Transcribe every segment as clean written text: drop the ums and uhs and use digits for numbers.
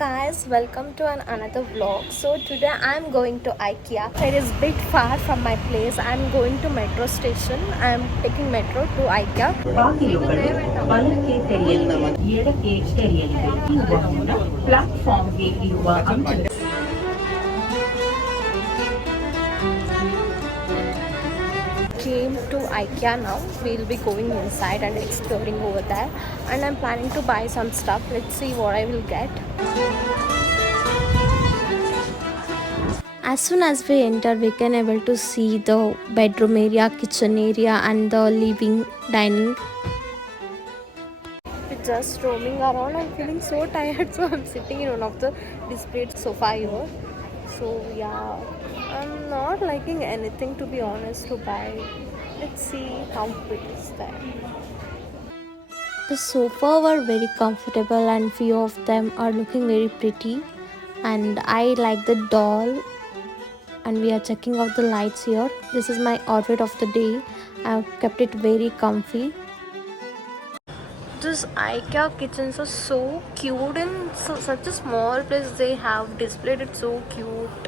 guys, welcome to another vlog. So today I'm going to Ikea. It is a bit far from my place. I'm going to metro station. I'm taking metro to Ikea. ಬಲಕ್ಕೆ ತೆರೆಯಲಿದೆ ಎಡಕ್ಕೆ ತೆರೆಯಲಿದೆ ಇರುವ ಮುನ್ನ ಪ್ಲಾಟ್ಫಾರ್ಮ್ಗೆ ಇರುವ ಅಂಕದ Came to Ikea now. We'll be going inside and exploring over there. And I'm planning to buy some stuff. Let's see what I will get. As soon as we enter, we can able to see the bedroom area, kitchen area, and the living dining. We're just roaming around. I'm feeling so tired, so I'm sitting in one of the displayed sofa here. So yeah, I'm not liking anything to be honest to buy. Let's see how it is there. The sofa were very comfortable and few of them are looking very pretty, and I like the doll. And we are checking out the lights here. This is my outfit of the day. I've kept it very comfy. This Ikea kitchens are so cute and such a small place they have displayed it so cute.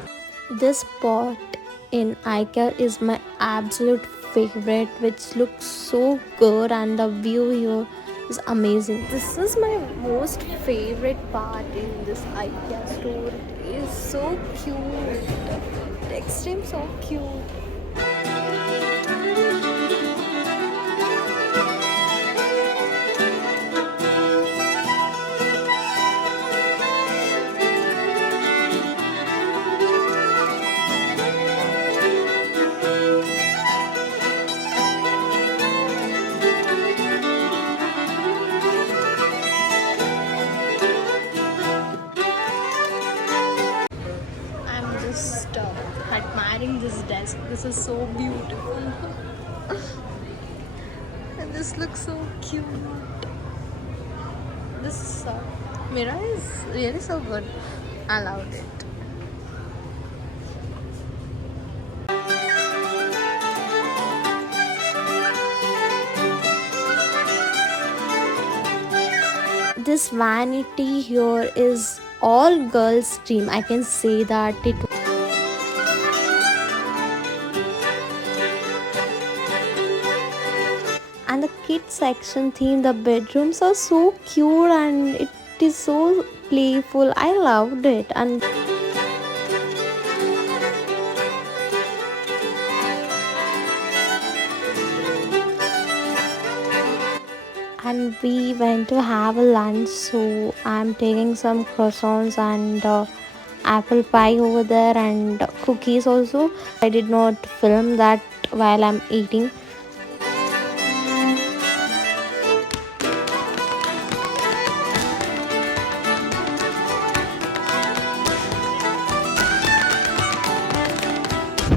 This spot in Ikea is my absolute favorite, which looks so good and the view here is amazing. This is my most favorite part in this Ikea store. It is so cute. The extreme so cute. Admiring this desk. This is so beautiful. And this looks so cute. This mirror is really so good. I loved it. This vanity here is all girls' dream. I can say that it. And the kids section theme, the bedrooms are so cute and it is so playful. I loved it. And we went to have a lunch, so I'm taking some croissants and apple pie over there and cookies also. I did not film that while I'm eating.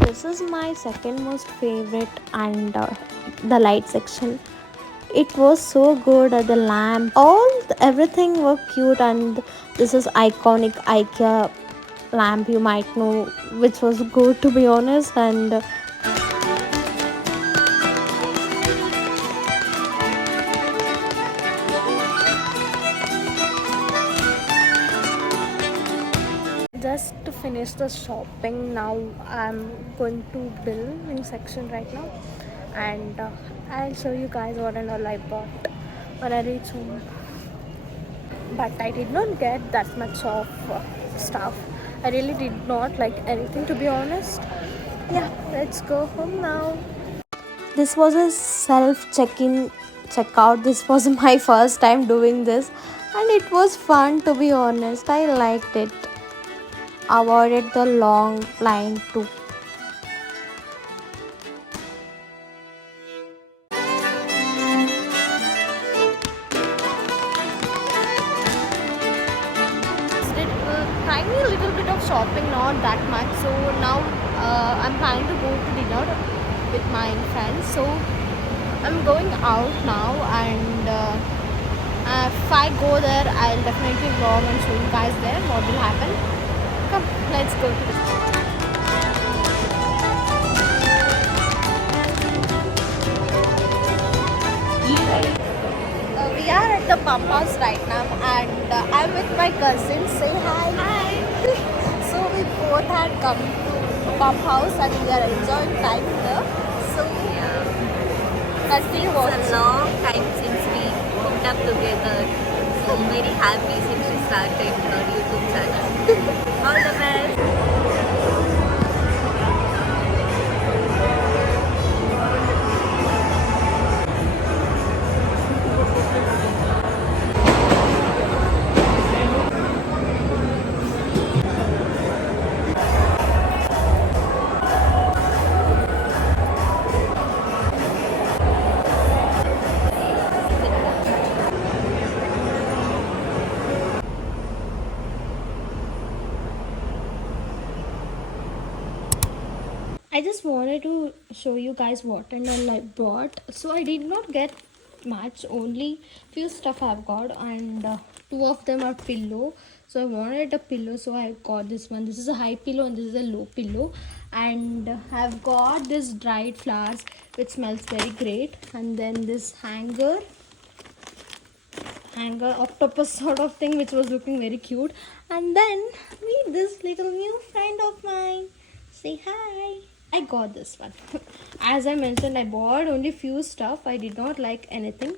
This is my second most favorite, and the light section. It was so good. The lamp, everything was cute, and this is iconic IKEA lamp, you might know, which was good to be honest. And just to finish the shopping now, I'm going to billing section right now, and I'll show you guys what and all I bought when I reach home. But I did not get that much of stuff. I really did not like anything to be honest. Yeah, let's go home now. This was a self check-in checkout. This was my first time doing this, and it was fun to be honest. I liked it. Avoided the long line too. Tiny little bit of shopping, not that much. So now I'm planning to go to dinner with my friends. So I'm going out now, and if I go there, I'll definitely vlog and show you guys there what will happen. Come, let's go to this. We we are at the pump house right now, and I'm with my cousin. Say hi. Hi. So we both had come to pump house and we are enjoying time here. So let's see what. It's a long time since we hooked up together. So I'm very happy since we started our YouTube channel. All the best. I just wanted to show you guys what and all I bought. So I did not get much, only few stuff I've got, and two of them are pillow. So I wanted a pillow, so I got this one. This is a high pillow and this is a low pillow. And I've got this dried flowers which smells very great, and then this hanger octopus sort of thing which was looking very cute, and then meet this little new friend of mine. Say hi. I got this one. As I mentioned, I bought only few stuff. I did not like anything.